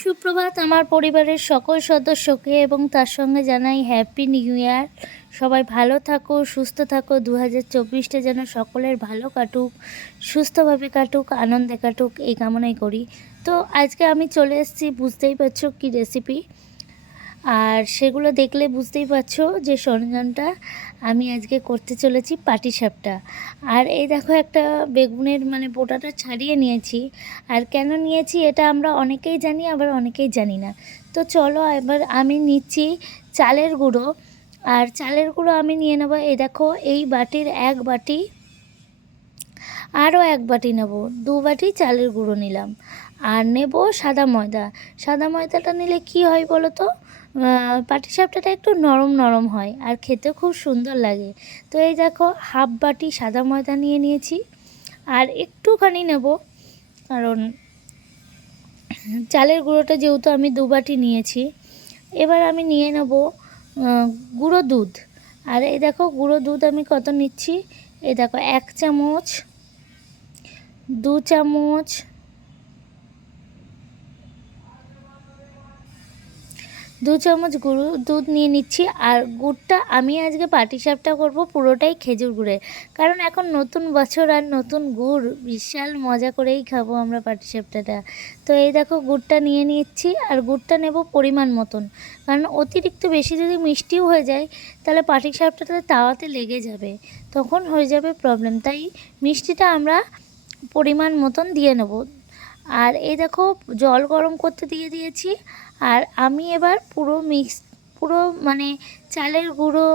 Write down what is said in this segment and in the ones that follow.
সুপ্রভাত আমার পরিবারের সকল সদস্যকে এবং তার সঙ্গে জানাই হ্যাপি নিউ ইয়ার। সবাই ভালো থাকো, সুস্থ থাকো। 2024টা যেন সকলের ভালো কাটুক, সুস্থভাবে কাটুক, আনন্দে কাটুক, এই কামনাই করি। তো আজকে আমি চলে এসেছি, বুঝতেই পারছো কি রেসিপি, আর সেগুলো দেখলে বুঝতেই পারছো যে সরঞ্জামটা আমি আজকে করতে চলেছি পাটিসাপটা। আর এই দেখো একটা বেগুনের বোটাটা ছাড়িয়ে নিয়েছি। আর কেন নিয়েছি এটা আমরা অনেকেই জানি, আবার অনেকেই জানি না। তো চলো এবার আমি নিচ্ছি চালের গুঁড়ো। আর চালের গুঁড়ো আমি নিয়ে নেবো, এই দেখো এই বাটির এক বাটি, আরও এক বাটি নেব, 2 বাটি চালের গুঁড়ো নিলাম। আর নেব সাদা ময়দা। সাদা ময়দাটা নিলে কি হয় বলো তো, পাটিসাপটাটা একটু নরম নরম হয় আর খেতে খুব সুন্দর লাগে। তো এই দেখো হাফ বাটি সাদা ময়দা নিয়ে নিয়েছি। আর একটুখানি নেব, কারণ চালের গুঁড়োটা যেহেতু আমি 2 বাটি নিয়েছি। এবার আমি নিয়ে নেব গুঁড়ো দুধ। আর এই দেখো গুঁড়ো দুধ আমি কত নিচ্ছি, এই দেখো 1 চামচ, 2 চামচ, 2 চামচ গুঁড়ো দুধ নিয়ে নিচ্ছি। আর গুড়টা আমি আজকে পাটিসাপটা করব পুরোটাই খেজুর গুড়ের, কারণ এখন নতুন বছর আর নতুন গুড়, বিশাল মজা করেই খাবো আমরা পাটিসাপটাটা। তো এই দেখো গুড়টা নিয়ে নিচ্ছি। আর গুড়টা নেব পরিমাণ মতন, কারণ অতিরিক্ত বেশি যদি মিষ্টিও হয়ে যায় তাহলে পাটিসাপটাতে তাওয়াতে লেগে যাবে, তখন হয়ে যাবে প্রবলেম। তাই মিষ্টিটা আমরা পরিমাণ মতন দিয়ে নেব। আর এই দেখো জল গরম করতে দিয়ে দিয়েছি। আর আমি এবার পুরো চালের গুঁড়ো,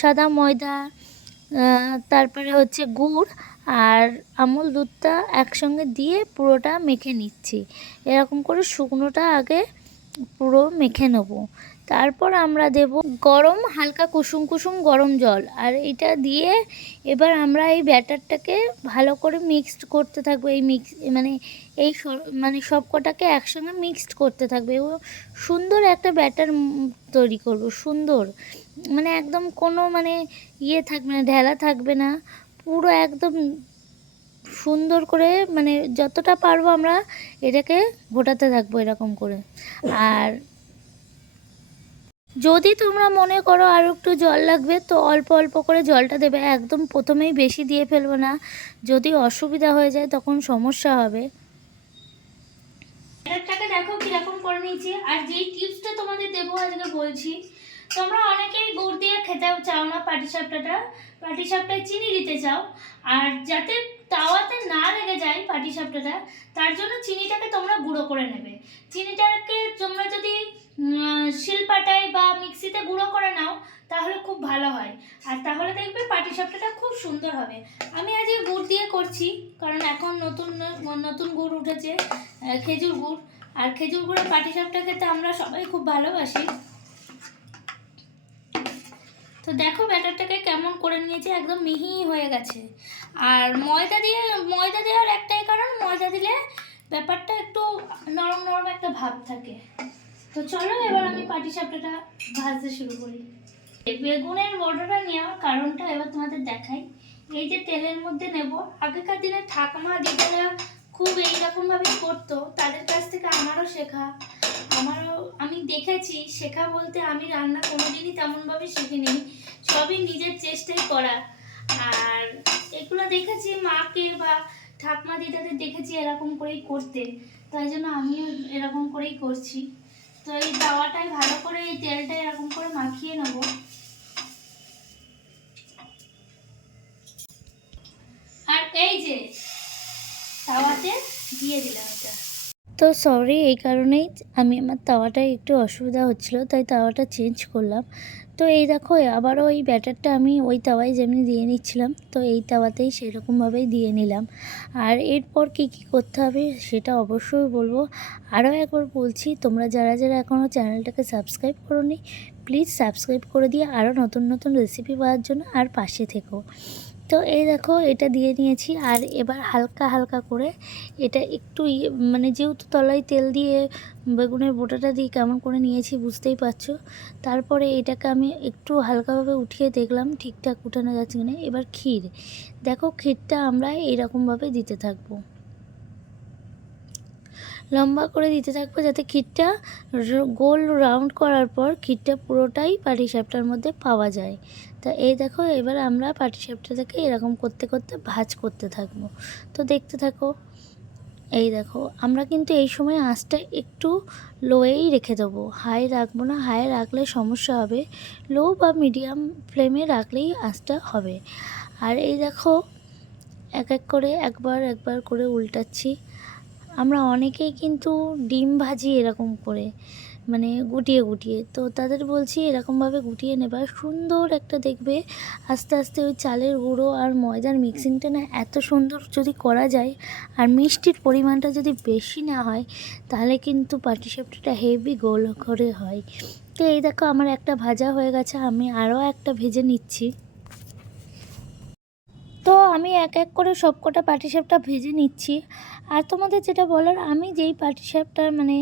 সাদা ময়দা, তারপরে হচ্ছে গুড় আর আমুল দুধটা একসঙ্গে দিয়ে পুরোটা মেখে নিচ্ছি। এরকম করে শুকনোটা আগে পুরো মেখে নেব। তারপর আমরা দেব গরম, হালকা কুসুম কুসুম গরম জল। আর এটা দিয়ে এবার আমরা এই ব্যাটারটাকে ভালো করে মিক্সড করতে থাকবো। এই সব কটাকে একসঙ্গে মিক্সড করতে থাকবে। সুন্দর একটা ব্যাটার তৈরি করব, সুন্দর, একদম কোনো ইয়ে থাকবে না, ঢেলা থাকবে না, পুরো একদম সুন্দর করে যতটা পারবো আমরা এটাকে ঘোটাতে থাকবো এরকম করে। আর যদি তোমরা মনে করো আর একটু জল লাগবে তো অল্প অল্প করে জলটা দেবে, একদম প্রথমেই বেশি দিয়ে ফেলবো না, যদি অসুবিধা হয়ে যায় তখন সমস্যা হবে। ব্যাটারটাকে দেখো কীরকম করে নিয়েছি। আর যেই টিপসটা তোমাদের দেবো আজকে বলছি, তোমরা অনেকেই গুড় দিয়ে খেতে চাও না পাটিসাপটায় চিনি দিতে চাও। আর যাতে তাওয়াতে না লেগে যায় পাটিসাপটাটা, তার জন্য চিনিটাকে তোমরা গুঁড়ো করে নেবে। চিনিটাকে তোমরা যদি শিলপাটায় বা মিক্সিতে গুঁড়ো করে নাও তাহলে খুব ভালো হয়, আর তাহলে দেখবে পাটিসাপটাটা খুব সুন্দর হবে। আমি আজকে গুড় দিয়ে করছি, কারণ এখন নতুন নতুন গুড় উঠেছে, খেজুর গুড়। আর খেজুর গুড়ের পাটিসাপটা খেতে আমরা সবাই খুব ভালোবাসি। তো দেখো ব্যাটারটাকে কেমন করে নিয়েছি, একদম মিহি হয়ে গেছে। আর ময়দা দেওয়ার একটাই কারণ, ময়দা দিলে ব্যাপারটা একটু নরম নরম একটা ভাব থাকে। তো চলো এবার আমি পাটিসাপটাটা ভাজতে শুরু করি। বেগুনের বড়াটা নেওয়ার কারণটা এবার তোমাদের দেখাই। এই যে তেলের মধ্যে নেব, আগেকার দিনে ঠাকুমা দিদিরা খুব এইরকমভাবেই করতো, তাদের কাছ থেকে আমারও শেখা। আমি দেখেছি, শেখা বলতে আমি রান্না কোনোদিনই তেমনভাবে শিখিনি, সবই নিজের চেষ্টাই করা। আর এগুলো দেখেছি মাকে বা ঠাকুমা দিদাদের দেখেছি এরকম করেই করতে, তাই জন্য আমিও এরকম করেই করছি। তো এই তাওয়াটায় ভালো করে এই তেলটা এরকম করে মাখিয়ে নেব। আর এই যে তাওয়াতে দিয়ে দিলাম এটা। তো সরি, এই কারণেই আমি আমার তাওয়াটায় একটু অসুবিধা হচ্ছিলো, তাই তাওয়াটা চেঞ্জ করলাম। তো এই দেখো আবারও ওই ব্যাটারটা আমি ওই তাওয়ায় যেমনি দিয়ে নিচ্ছিলাম, তো এই তাওয়াতেই সেরকমভাবেই দিয়ে নিলাম। আর এরপর কি করতে হবে সেটা অবশ্যই বলবো। আরও একবার বলছি, তোমরা যারা যারা এখনও চ্যানেলটাকে সাবস্ক্রাইব করোনি, প্লিজ সাবস্ক্রাইব করে দিয়ে আরও নতুন নতুন রেসিপি পাওয়ার জন্য আর পাশে থেকো। তো এই দেখো এটা দিয়ে নিয়েছি। আর এবার হালকা হালকা করে এটা একটু যেহেতু তলায় তেল দিয়ে বেগুনের বোটাটা দিয়ে কেমন করে নিয়েছি বুঝতেই পারছো। তারপরে এটাকে আমি একটু হালকাভাবে উঠিয়ে দেখলাম ঠিকঠাক উঠানো যাচ্ছে কিনা। এবার ক্ষীর, দেখো ক্ষীরটা আমরা এইরকমভাবে দিতে থাকবো। লম্বা করে দিতে থাকবো যাতে ক্ষীরটা গোল রাউন্ড করার পর ক্ষীরটা পুরোটাই পাটিসাপটার মধ্যে পাওয়া যায়। তা এই দেখো, এবার আমরা পাটিসাপটাটাকে এরকম করতে করতে ভাঁজ করতে থাকবো। তো দেখতে থাকো। এই দেখো, আমরা কিন্তু এই সময় আঁচটা একটু লোয়েই রেখে দেবো, হাই রাখবো না, হাই রাখলে সমস্যা হবে। লো বা মিডিয়াম ফ্লেমে রাখলেই আঁচটা হবে। আর এই দেখো, এক এক করে একবার একবার করে উল্টাচ্ছি। আমরা অনেকেই কিন্তু ডিম ভাজি এরকম করে, মানে গুটিয়ে গুটিয়ে, তো তাদের বলছি এরকমভাবে গুটিয়ে নেবার সুন্দর একটা দেখবে। আস্তে আস্তে ওই চালের গুঁড়ো আর ময়দার মিক্সিংটা না এত সুন্দর যদি করা যায়, আর মিষ্টির পরিমাণটা যদি বেশি না হয়, তাহলে কিন্তু পাটিসাপটাটা হেভি গোল করে হয়। তো এই দেখো, আমার একটা ভাজা হয়ে গেছে, আমি আরও একটা ভেজে নিচ্ছি। তো আমি এক এক করে সবকটা পাটিসাপটা ভেজে নিচ্ছি। আর তোমাদের যেটা বলার, আমি যেই পাটিসাপটার মানে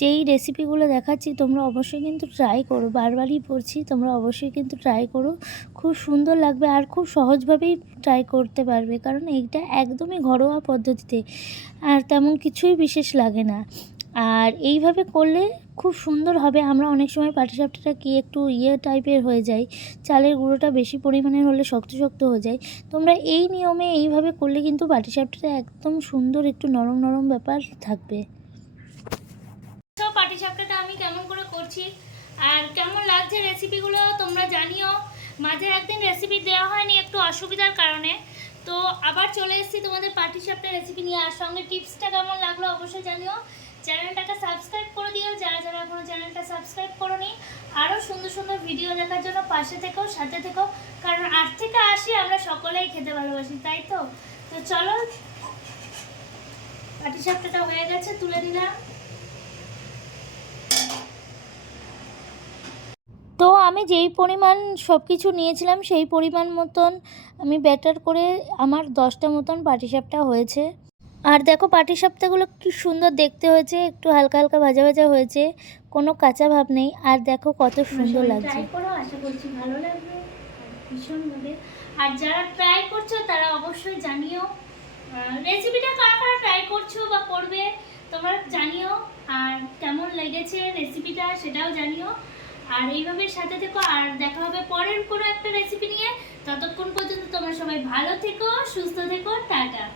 যেই রেসিপিগুলো দেখাচ্ছি তোমরা অবশ্যই কিন্তু ট্রাই করো, বারবারই বলছি তোমরা অবশ্যই কিন্তু ট্রাই করো, খুব সুন্দর লাগবে আর খুব সহজভাবেই ট্রাই করতে পারবে, কারণ এইটা একদমই ঘরোয়া পদ্ধতিতে আর তেমন কিছুই বিশেষ লাগে না। আর এইভাবে করলে খুব সুন্দর হবে। আমরা অনেক সময় পাটিসাপটাটা কি একটু টাইপের হয়ে যায়, চালের গুঁড়োটা বেশি পরিমাণের হলে শক্ত শক্ত হয়ে যায়। তোমরা এই নিয়মে এইভাবে করলে কিন্তু পাটিসাপটাটা একদম সুন্দর একটু নরম নরম ব্যাপার থাকবে। তো পাটিসাপটাটা আমি কেমন করে করছি আর কেমন লাগছে রেসিপিগুলো তোমরা জানিও। মাঝে একদিন রেসিপি দেওয়া হয়নি একটু অসুবিধার কারণে, তো আবার চলে এসেছি তোমাদের পাটিসাপটা রেসিপি নিয়ে। আর সঙ্গে টিপসটা কেমন লাগলো অবশ্যই জানিও। চ্যানেলটাকে সাবস্ক্রাইব করে দিও যারা যারা এখনো চ্যানেলটা সাবস্ক্রাইব করোনি। আরও সুন্দর সুন্দর ভিডিও দেখার জন্য পাশে থেকো, সাথে থেকো, কারণ 8 থেকে 80 আমরা সকলেই খেতে ভালোবাসি, তাই তো। তো চলো, পাটিসাপটাটা হয়ে গেছে, তুলে নিলাম। তো আমি যেই পরিমাণ সব কিছু নিয়েছিলাম সেই পরিমাণ মতন আমি ব্যাটার করে আমার 10টা মতন পাটিসাপটা হয়েছে। আর দেখো পাটিসাপটাগুলো কি সুন্দর দেখতে হয়েছে, একটু হালকা হালকা ভাজা ভাজা হয়েছে, কোনো কাঁচা ভাব নেই। আর দেখো কত সুন্দর লাগছে। ট্রাই করো, আশা করছি ভালো লাগবে ভীষণভাবে। আর যারা ট্রাই করছো তারা অবশ্যই জানিও রেসিপিটা কারা কারা ট্রাই করছো বা করবে, তোমরা জানিও। আর কেমন লেগেছে রেসিপিটা সেটাও জানিও। আর এইভাবে সাথে থেকো, আর দেখা হবে পরের কোনো একটা রেসিপি নিয়ে। ততক্ষণ পর্যন্ত তোমরা সবাই ভালো থেকো, সুস্থ থেকো, টাটা।